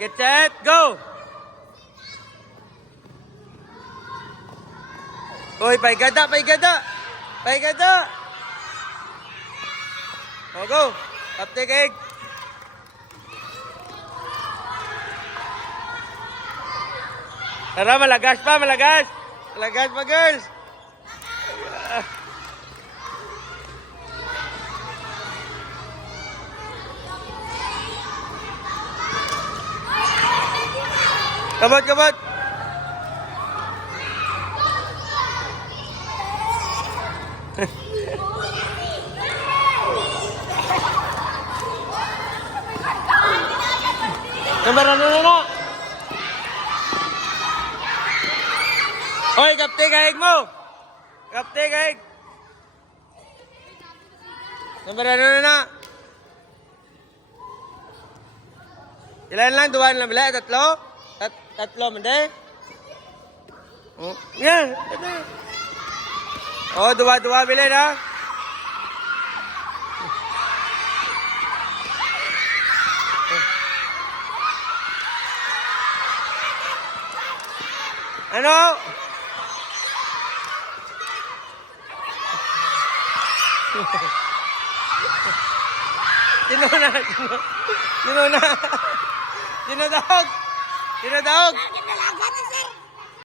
Get set, go! Uy, paigada, paigada! Paigada! O, go! Tapte keg! Tara, malagas pa, malagas! Malagas pa, girls! Kabot, kabot! Number ano na? Hoy, kapte kaig mo! Kapte kaig! Number ano na? Ilan lang? Duwan lang bila? Tatlo? Tatlo man de? Oh, yan! Oh, duwa-duwa bila na? Ano? Sino na? Sino na? Sino dawag? Sino dawag? Kinalagan na, sir.